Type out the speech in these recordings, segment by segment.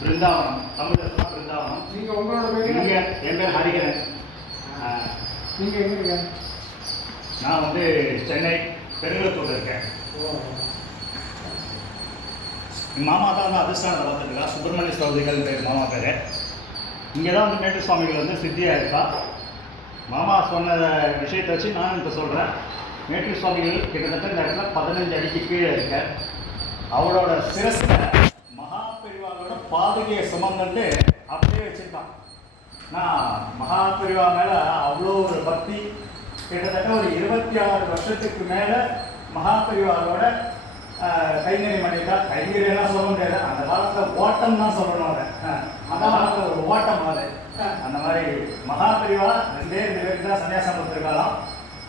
பிருந்தாவனம். தமிழர் தான் பிருந்தாவனம். நீங்க உங்களோட பேரு என் பேர் ஹரிகரன். நீங்க எங்க நான் வந்து சென்னை பெருங்குளத்தூர்ல இருக்கேன். மாமா தான் வந்து அதிர்ஷ்டானத்தை பார்த்துருக்கா. சுப்பிரமணிய சௌதிகள் பேர் மாமா பேர். இங்கே தான் வந்து மேட்டு சுவாமிகள் வந்து சித்தியாக இருக்கா. மாமா சொன்ன விஷயத்தை வச்சு நான் இப்போ சொல்கிறேன் மேட்டு சுவாமிகள் கிட்டத்தட்ட இந்த இடத்துல பதினஞ்சு அடிக்கு கீழே இருக்க. அவரோட பெரிவாளோட பாதுகையை சுமந்துட்டு அப்படியே வச்சிருக்கான் நான் மகா பெரிவா மேலே அவ்வளோ ஒரு பக்தி. கிட்டத்தட்ட ஒரு இருபத்தி ஆறு வருஷத்துக்கு மேலே மகா பெரிவாளோட கைங்கறி பண்ணிட்டா கைங்கறியெல்லாம் சொல்ல முடியாது. அந்த காலத்தில் ஓட்டம் தான் சொல்லணும் அதை அந்த காலத்தில் ஒரு ஓட்டம் அது அந்த மாதிரி மகா பெரிவா ரெண்டே ரெண்டு பேருக்கு தான் சன்னியாசம் கொடுத்துருக்கலாம்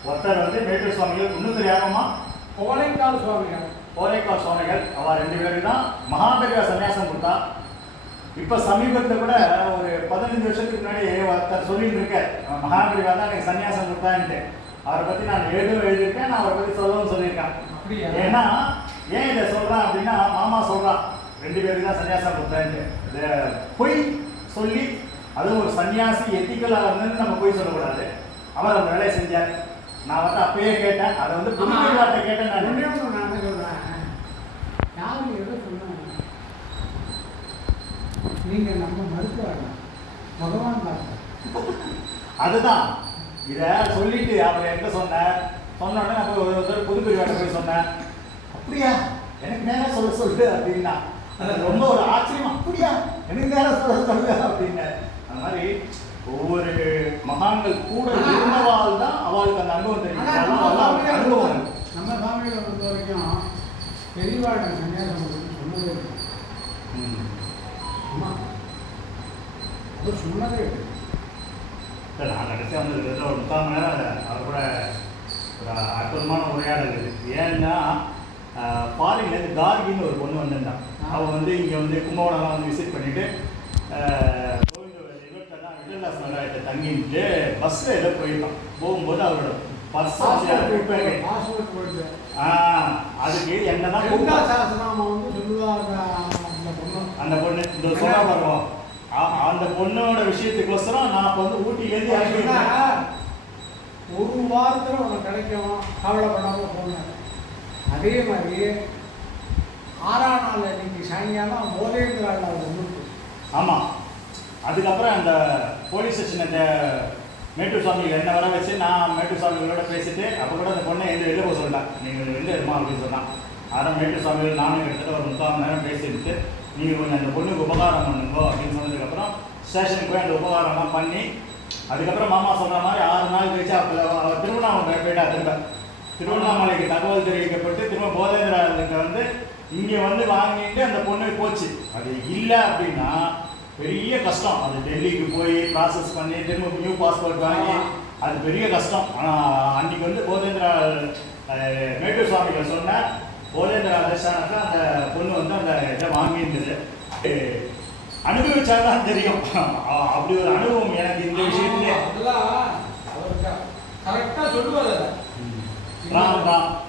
ஒருத்தர் வந்து மேட்டூர் சுவாமிகள் இன்னும் தெரியாமமா கோலைக்கால் சுவாமிகள். கோரைக்கால் சுவாமிகள். அவ ரெண்டு பேருக்கு தான் மகாபெரிவா சன்னியாசம் கொடுத்தா. இப்போ சமீபத்தில் கூட ஒரு பதினஞ்சு வருஷத்துக்கு முன்னாடி ஒருத்தர் சொல்லிட்டு இருக்கார் மகாபெரிவா தான் எனக்கு சன்னியாசம் கொடுத்தான்ட்டு. அவரை பற்றி நான் எழுதவும் எழுதியிருக்கேன் நான் அவரை பற்றி சொல்லவும் சொல்லியிருக்கேன். ஏன்னா ஏன் இதை சொல்றான் அப்படின்னா மாமா சொல்றான் ரெண்டு பேருக்கு தான் சன்னியாசம் கொடுத்தான்ட்டு. இதை பொய் சொல்லி அதுவும் ஒரு சன்னியாசி எத்திக்கலாக இருந்து நம்ம பொய் சொல்லக்கூடாது. அவர் அந்த வேலையை செஞ்சார். நான் வந்து அப்பயே கேட்டேன். அதை வந்து புதுவார்த்தை கேட்டேன் நான். நான் என்ன சொல்றேன்? யாரு எதை சொன்னாங்க நீங்க நம்ம மருத்துவர் பகவான் டாக்டர் அதுதான். இதை சொல்லிட்டு அவர் எங்க சொன்னார். சொன்ன உடனே நான் போய் ஒரு ஒரு புது பிரிவாட்ட போய் சொன்னேன் அப்படியா? எனக்கு நேரம் சொல்ல சொல்லு அப்படின்னா. ரொம்ப ஒரு ஆச்சரியம். அப்படியா? எனக்கு நேரம் சொல்ல சொல்லு அப்படின்னு. அந்த மாதிரி ஒவ்வொரு மகான்கள் கூட இருந்தவாள் தான் அவளுக்கு அந்த அனுபவம் தெரியும். அனுபவம் நம்ம சாமிகளை பொறுத்த வரைக்கும் பெரியவாழ சன்னியாசம் சொன்னதே அது சொன்னதே இல்லை. நான் கடைசியாக வந்து கிட்டத்தட்ட ஒரு முக்கால் மணி நேரம் அவர் கூட ஒரு அற்புதமான உரையாடல் இருக்கு ஏன்னா ஃபாரின்லேருந்து கார்கின்னு ஒரு பொண்ணு வந்திருந்தான். அவள் வந்து இங்கே வந்து கும்பகோணம்லாம் வந்து விசிட் பண்ணிட்டு ஆஹ், கோவிந்த தங்கிட்டு பஸ்ஸில் ஏதோ போயிருக்கான். போகும்போது அவரோட பர்ஸ் அதுக்கு என்ன தான் எல்லா கூப்பிட்டா சாஸ்திரமும் வந்து சொல்லுவாங்க அந்த பொண்ணு. அந்த பொண்ணு. இந்த சொன்னா பாருவோம் அந்த பொண்ணோட விஷயத்துக்கோசரம் நான் இப்போ வந்து ஊட்டிலேருந்து இருக்கேன். ஒரு வாரத்தில் உனக்கு கிடைக்கும். கவலைப்படாம போனேன் அதே மாதிரி ஆறாம் நாள் இன்னைக்கு சாயங்காலம் போதேந்திராவில் ஒன்று ஆமாம் அதுக்கப்புறம் அந்த போலீஸ் ஸ்டேஷனை மேட்டூர் சுவாமி என்ன வர வச்சு நான் மேட்டூர் சுவாமிகளோட பேசிட்டு அப்போ கூட அந்த பொண்ணை எந்த வெளில போக சொல்லிட்டேன் நீங்கள் வெளில இருமா அப்படின்னு சொன்னான். ஆனால் மேட்டூர் சுவாமிகள் நானும் கிட்டத்தட்ட ஒரு முக்கால் மணி நேரம் பேசிட்டு நீங்கள் கொஞ்சம் அந்த பொண்ணுக்கு உபகாரம் பண்ணுங்க அப்படின்னு சொன்னதுக்கப்புறம் ஸ்டேஷனுக்கு போய் அந்த உபகாரம்லாம் பண்ணி அதுக்கப்புறம் மாமா சொல்கிற மாதிரி ஆறு நாள் கழிச்சு அப்போ அவர் திருவண்ணாமலை போயிட்டா திரும்ப. திருவண்ணாமலைக்கு தகவல் தெரிவிக்கப்பட்டு திரும்ப போதேந்திராவுக்கு வந்து இங்கே வந்து வாங்கிட்டு அந்த பொண்ணு போச்சு. அது இல்லை அப்படின்னா பெரிய கஷ்டம். அது டெல்லிக்கு போய் ப்ராசஸ் பண்ணி திரும்ப நியூ பாஸ்போர்ட் வாங்கி அது பெரிய கஷ்டம். ஆனால் அன்னைக்கு வந்து போதேந்திரா மேட்டூர் சுவாமிகள் சொன்ன அதிர்ஷ்டானத்தில் அந்த பொண்ணு வந்து அந்த இதை வாங்கியிருந்தது. அனுபவிச்சாதான் தெரியும். அப்படி ஒரு அனுபவம் எனக்கு இந்த அவர் கரெக்டாக ராம்